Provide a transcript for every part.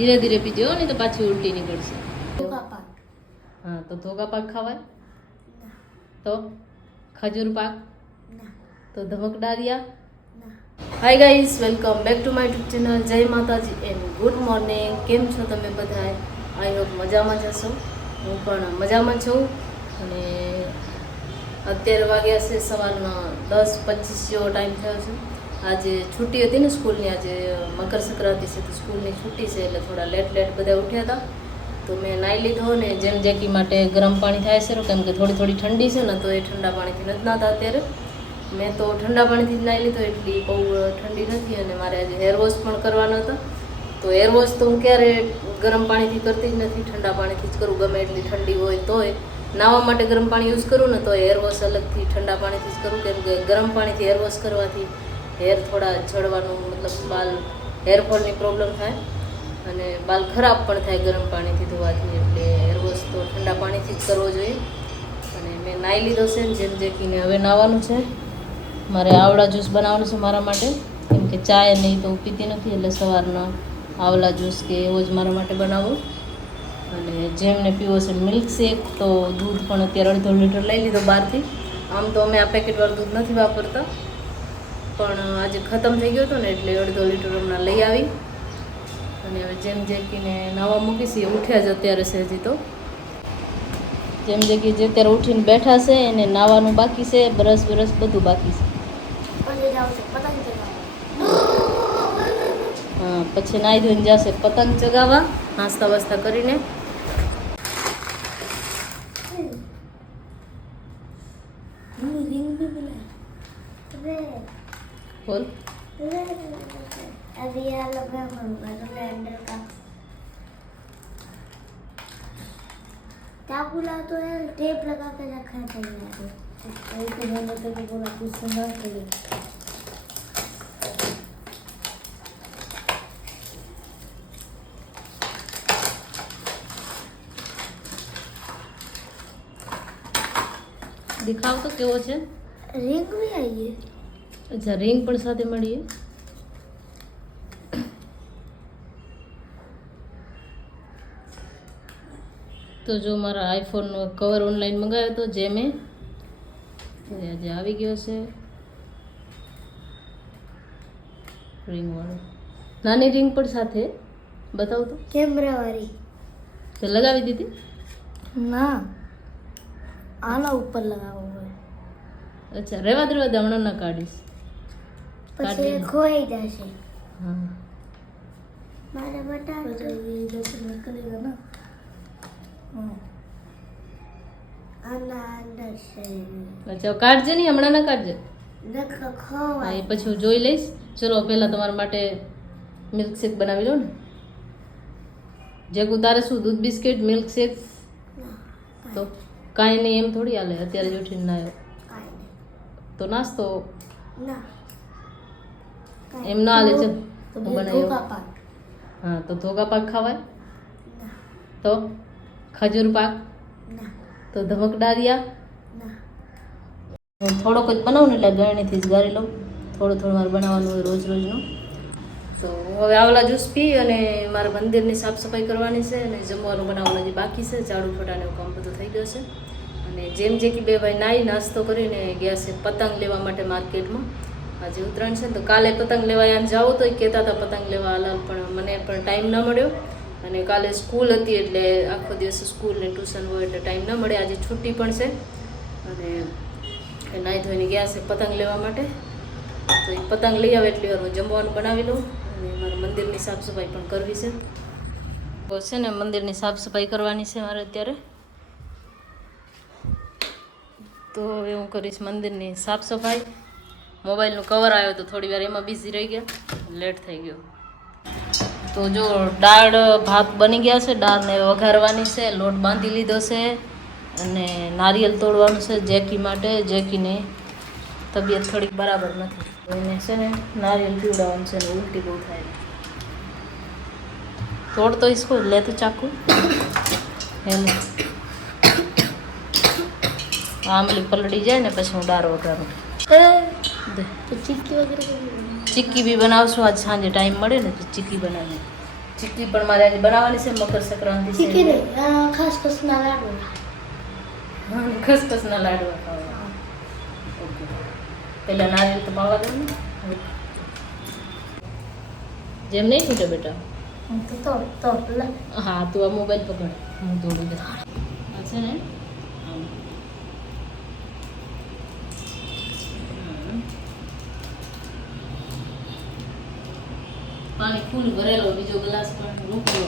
ધીરે ધીરે પીજો નહીં તો પાછી ઉલટી નીકળશે. હા તો ધોકા પાક ખાવાય તો? ખજૂર પાક? તો ધમકડારિયા ના. Hi guys welcome back to my YouTube channel જય માતાજી એન્ડ ગુડ મોર્નિંગ કેમ છો તમે બધાય? આઈ હોપ મજામાં જ હશો. હું પણ મજામાં છું. અને અત્યારે વાગ્યા છે સવારના દસ પચીસ જેવો ટાઈમ થયો છે. આજે છુટ્ટી હતી ને સ્કૂલની, આજે મકર સંક્રાંતિ છે તો સ્કૂલની છુટ્ટી છે એટલે થોડા લેટ લેટ બધા ઉઠ્યા હતા. તો મેં નાહી લીધો ને જેમ જેકી માટે ગરમ પાણી થાય છે કેમ કે થોડી થોડી ઠંડી છે ને, તો એ ઠંડા પાણીથી નથી નાતા અત્યારે. મેં તો ઠંડા પાણીથી જ નાહી લીધો, એટલી બહુ ઠંડી નથી અને મારે આજે હેર વોશ પણ કરવાનો હતો. તો હેર વોશ તો હું ક્યારે ગરમ પાણીથી કરતી જ નથી, ઠંડા પાણીથી જ કરું, ગમે એટલી ઠંડી હોય તોય. નાવા માટે ગરમ પાણી યુઝ કરું ને, તો હેર વોશ અલગથી ઠંડા પાણીથી જ કરું, કેમ કે ગરમ પાણીથી હેર વોશ કરવાથી હેર થોડા ઝડવાનું મતલબ બાલ હેરફોલની પ્રોબ્લેમ થાય અને બાલ ખરાબ પણ થાય ગરમ પાણીથી ધોવાથી, એટલે હેર વોશ તો ઠંડા પાણીથી જ કરવો જોઈએ. અને મેં નાહી લીધો છે ને, જેમ જેકીને હવે નાહવાનું છે. મારે આવળા જ્યુસ બનાવવાનું છે મારા માટે. કેમ કે ચાય નહીં તો પીતી નથી, એટલે સવારના આવલા જ્યુસ કે એવો જ મારા માટે બનાવો. અને જેમને પીવો છે મિલ્ક શેક તો દૂધ પણ અત્યારે અડધો લીટર લઈ લીધો બહારથી. આમ તો અમે આ પેકેટવાળું દૂધ નથી વાપરતા. પણ આજે ખતમ થઈ ગયો હતો ને એટલે અડધો લીટર હમણાં લઈ આવી. અને હવે જેમ જેકીને નાવા મૂકીશ ઉઠ્યા જ અત્યારે છે હજી તો. જેમ જેકી જે અત્યારે ઉઠીને બેઠા છે, એને નાવાનું બાકી છે, બ્રશ બ્રશ બધું બાકી છે. હા, પછી નાહી ધોઈને જશે પતંગ ચગાવવા, નાસ્તા વાસ્તા કરીને. બોલ अभी ये लगा करूँगा तो ब्लेंडर का क्या बोला तो यार टेप लगा के रखा है पहले वही तो मैंने तो को बोला कुछ सुना के लिए દેખાવ તો કેવો છે रिंग भी आई है અચ્છા રિંગ પણ સાથે મળીએ? તો જો મારા આઈફોનનો કવર ઓનલાઈન મંગાવ્યો હતો જે મેં આજે આવી ગયો છે. રિંગવાળો નાની રિંગ પણ સાથે? બતાવો તો. કેમેરાવાળી તો લગાવી દીધી? ના. આના ઉપર લગાવવું હોય. અચ્છા રેવા દેવા દમણો ના કાઢીશ. પછી ખોઈ જશે. મારે બતાવી કાઢજે નહીં હમણાં ના કાઢજે? હા એ પછી હું જોઈ લઈશ. ચલો પહેલાં તમારા માટે મિલ્કશેક બનાવી લો ને. તારે શું? દૂધ બિસ્કિટ મિલ્કશેક તો કાંઈ નહીં. એમ થોડી હાલે અત્યારે જ ઉઠીને ના આવ્યો તો નાસ્તો? એમ ના હાલે છે. તો હું તો ધોગા પાક ખાવાય તો? ખજૂર પાક? તો ધમક ડારિયા થોડોક જ બનાવું ને એટલે ગરણીથી જ ગાળી લઉં. થોડું થોડું મારે બનાવવાનું હોય રોજ રોજનું. તો હવે આવલા જ્યુસ પી અને મારે મંદિરની સાફ સફાઈ કરવાની છે અને જમવાનું બનાવવાનું જે બાકી છે. ઝાડુ ફોટાને એવું કામ બધું થઈ ગયું છે. અને જેમ જે કે બે ભાઈ નાહી નાસ્તો કરીને ગયા છે પતંગ લેવા માટે માર્કેટમાં આજે ઉત્તરાયણ છે તો કાલે પતંગ લેવા યાન જાઉં તો કહેતા હતા પતંગ લેવા હાલાલ પણ મને પણ ટાઈમ ન મળ્યો. અને કાલે સ્કૂલ હતી એટલે આખો દિવસ સ્કૂલ ને ટ્યુશન હોય એટલે ટાઈમ ન મળે. આજે છુટ્ટી પણ છે. અને નાહી ધોઈને ગયા છે પતંગ લેવા માટે. તો એ પતંગ લઈ આવે એટલી વાર હું જમવાનું બનાવી લઉં. અને મારે મંદિરની સાફ સફાઈ પણ કરવી છે. તો છે ને મંદિરની સાફ સફાઈ કરવાની છે મારે અત્યારે. તો હવે હું કરીશ મંદિરની સાફ સફાઈ મોબાઈલનું કવર આવ્યો તો થોડી વાર એમાં બિઝી રહી ગયા. લેટ થઈ ગયો. તો જો દાળ, ભાત બની ગયા છે. દાળને વઘારવાની છે. લોટ બાંધી લીધો છે. અને નારિયેલ તોડવાનું છે જેકી માટે. જેકીને તબિયત થોડીક બરાબર નથી. એને છે ને નારિયેલ પીવડાવવાનું છે ને ઉલટી બહુ થાય. તોડતો તો ઇસકો લે તો ચાકુ. એનું આંબલી પલડી જાય ને પછી હું દારો વઘારું. ચીક્કી વગેરે ચીક્કી બી બનાવશું આજ સાંજે ટાઈમ મળે ને તો ચીક્કી બનાવીએ ચીક્કી પણ મારે આજે બનાવવાની છે મકર સંક્રાંતિ ચીક્કી નહીં આ ખાસ કસના લાડુ ખસખસના લાડવા ખાવા ઓકે. પેલા નારિયેળ તો પાવા દઉં ને. જેમ નહીં છૂટે બેટા? તો તો હા તું આ મોબાઈલ પકડ. હું દોડી દે છે ને આમ. હમ. પાણી ફૂલ ભરેલો બીજો ગ્લાસ પણ રૂપલો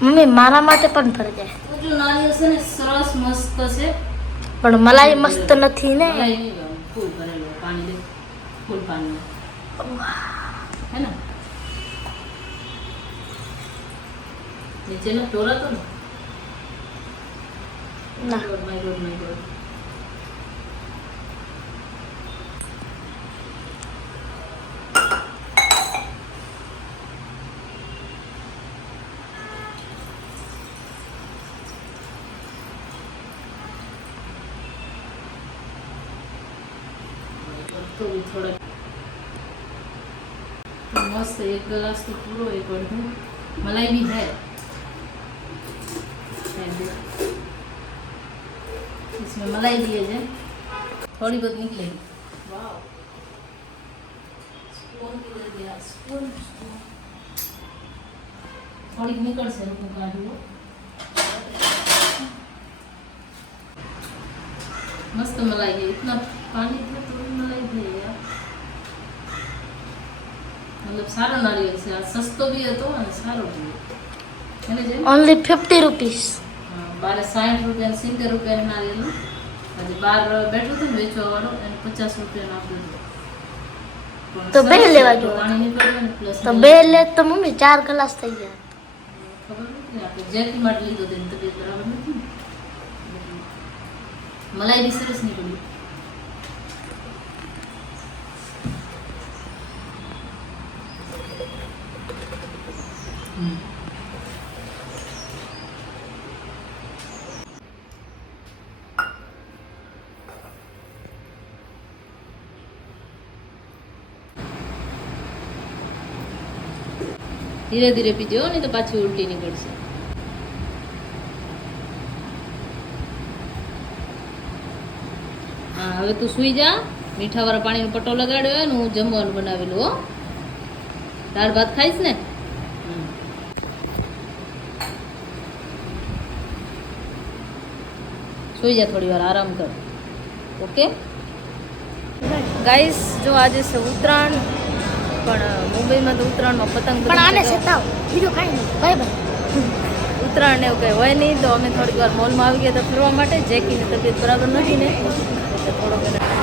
મમ્મી મારા માટે પણ ભરી જાય બીજું નારિયેળ છે ને સરસ મસ્ત છે. પણ મલાઈ મસ્ત નથી ને? ફૂલ ભરેલો પાણી દે. ફૂલ પાણી હે ને? નીચેનો ચોરાતો ને? ના. માય ગોડ માય ગોડ तो थोड़ा मस्त एक गिलास तो पूरा एक और हूँ। मलाई भी है। इसमें मलाई दिए जाए। थोड़ी बहुत निकलेगी थोड़ी निकल से रुको गाड़ी वो मस्त मलाई है इतना પાણી મલાઈ થઈ યાર. મતલબ સારો નારિયેલ છે. આ સસ્તો બી હતો અને સારો બી એને ઓનલી ફિફ્ટી રૂપીસ બારે સાઠ રૂપિયા સિત્તેર રૂપિયા નારિયેલનું આજે બાર બેઠું હતું ને વેચવાવાળો એને પચાસ રૂપિયા આપ્યું હતું તો બે લેવા જોઈએ તો બે લે તો મમ્મી ચાર ગ્લાસ થઈ ગયા. ખબર નથી આપણે જેકી માટે લીધો તેની તબિયત બરાબર નથી મલાઈ બી સરસ નીકળી. ધીરે ધીરે પીજો નહીં તો પાછી ઉલટી નીકળશે. હા, હવે તું સુઈ જા, મીઠાવાળા પાણીનો પટ્ટો લગાડ્યો હોય ને, હું જમવાનું બનાવેલું હો. દાળ ભાત ખાઈશ ને. સુઈ જા થોડી વાર, આરામ કર. ઓકે? ગાઈસ, જો આજે છે ઉત્તરાયણ પણ મુંબઈમાં તો ઉત્તરાયણમાં પતંગ પણ આને સતાવ. બીજું કાંઈ નહીં. ભાઈ ભાઈ ઉત્તરાયણ એવું કંઈ હોય નહીં તો અમે થોડીક વાર મોલમાં આવી ગયા તો ફરવા માટે. જેકીની તબિયત બરાબર નથી ને થોડો થોડોક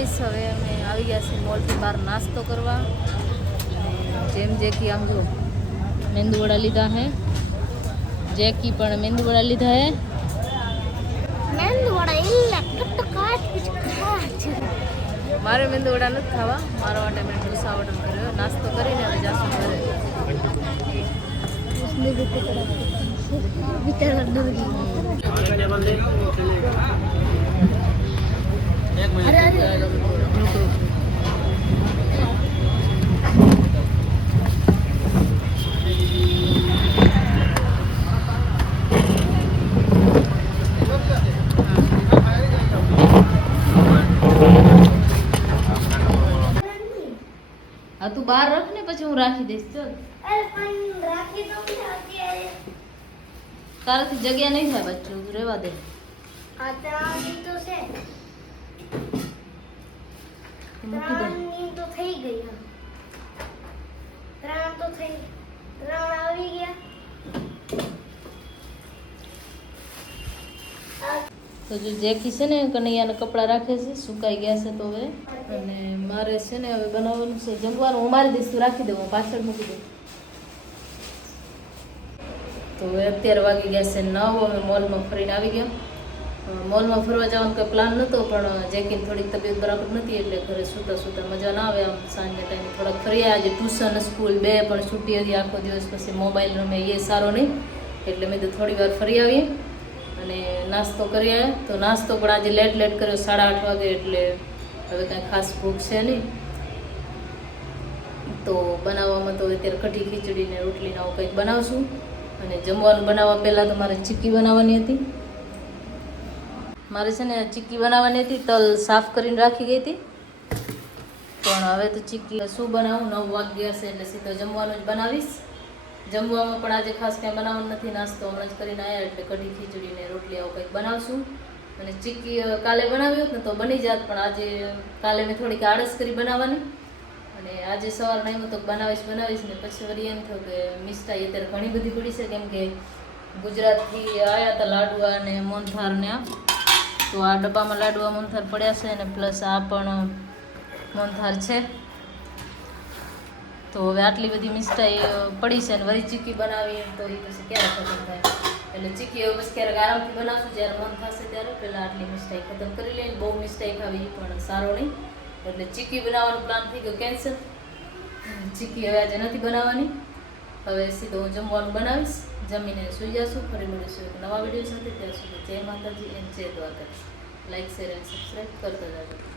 ગાઈસ હવે અમે આવી ગયા છીએ મોલથી બહાર નાસ્તો કરવા. જેમ જેકી આમ મેંદુવડા લીધા હે. જેકી પણ મેંદુવડા લીધા હે. મારે મેંદુવડા નથી ખાવા. મારા માટે મેં ઢોસા ઓર્ડર કર્યો. નાસ્તો કરીને હવે જાશું ઘરે. બિચારા હા તું બહાર રાખ ને પછી હું રાખી દઈશ ચલ તારાથી જગ્યા નહીં થાય બચ્ચું રહેવા દે તો થઈ ગઈ ત્રણ તો થઈ ત્રણ આવી ગયા તો જો જેકી છે ને કનૈયાને કપડાં રાખે છે, સુકાઈ ગયા છે તો હવે. અને મારે છે ને હવે બનાવવાનું છે જમવાનું. હું મારી દઈશ રાખી દઉં પાછળ મૂકી દઉં. તો હવે અત્યારે વાગી ગયા છે નવ અમે મોલમાં ફરીને આવી ગયા. મોલમાં ફરવા જવાનો કોઈ પ્લાન નહોતો પણ જેકીની થોડીક તબિયત બરાબર નથી એટલે ઘરે સૂતા સૂતા મજા ના આવે આમ સાંજના ટાઈમે થોડાક ફરી આવ્યા આજે ટ્યુશન સ્કૂલ બે, પણ છૂટી હતી, આખો દિવસ પછી મોબાઈલ રમે, એ સારો નહીં. એટલે મેં તો થોડી વાર ફરી આવીએ. અને નાસ્તો કરીએ. તો નાસ્તો પણ આજે લેટ લેટ કર્યો, સાડા આઠ વાગે, એટલે હવે કાંઈ ખાસ ભૂખ છે નહીં. તો બનાવવામાં તો અત્યારે કઢી, ખીચડી ને રોટલી આવું કંઈક બનાવશું. અને જમવાનું બનાવવા પહેલાં તો મારે ચીક્કી બનાવવાની હતી. મારે છે ને ચીક્કી બનાવવાની હતી, તલ સાફ કરીને રાખી ગઈ હતી. પણ હવે તો ચીક્કી શું બનાવું? નવ વાગ્યા છે એટલે સીધો જમવાનું જ બનાવીશ. જમવામાં પણ આજે ખાસ કાંઈ બનાવવાનું નથી, નાસ્તો હમણાં જ કરીને આવ્યા એટલે કઢી, ખીચડી ને રોટલી આવું કંઈક બનાવશું. અને ચીકી કાલે બનાવ્યું હતું ને તો બની જાત, પણ આજે કાલે મેં થોડીક આળસ કરી બનાવવાની. અને આજે સવારના એમ તો બનાવીશ બનાવીશ ને પછી વળી એમ થયું કે મિષ્ટાઈ અત્યારે ઘણી બધી પડી છે, કેમ કે ગુજરાતથી આવ્યા હતા લાડવા ને મોનથાર ને આ. તો આ ડબ્બામાં લાડવા મોનથાર પડ્યા છે અને પ્લસ આ પણ મોનથાર છે. તો હવે આટલી બધી મિષ્ટાઈ પડી છે અને વળી ચીકી બનાવી તો એ પછી ક્યારે ખતમ થાય? એટલે ચીકી હવે પછી ક્યારેક આરામથી બનાવશું, જ્યારે મન થશે ત્યારે પહેલાં આટલી મિષ્ટાઈ ખતમ કરી લઈએ. બહુ મિષ્ટાઈ ખાવી પણ સારો નહીં. એટલે ચીકી બનાવવાનો પ્લાન થઈ ગયો, કેન્સલ. ચીકી હવે આજે નથી બનાવવાની. હવે સીધો હું જમવાનું બનાવીશ, જમીને સૂઈ જશું, ફરી મળીશું એક નવા વીડિયો સાથે. ત્યાં સુધી જય માતાજી એન્ડ જય Dwarka like share and subscribe કરતા જાજો.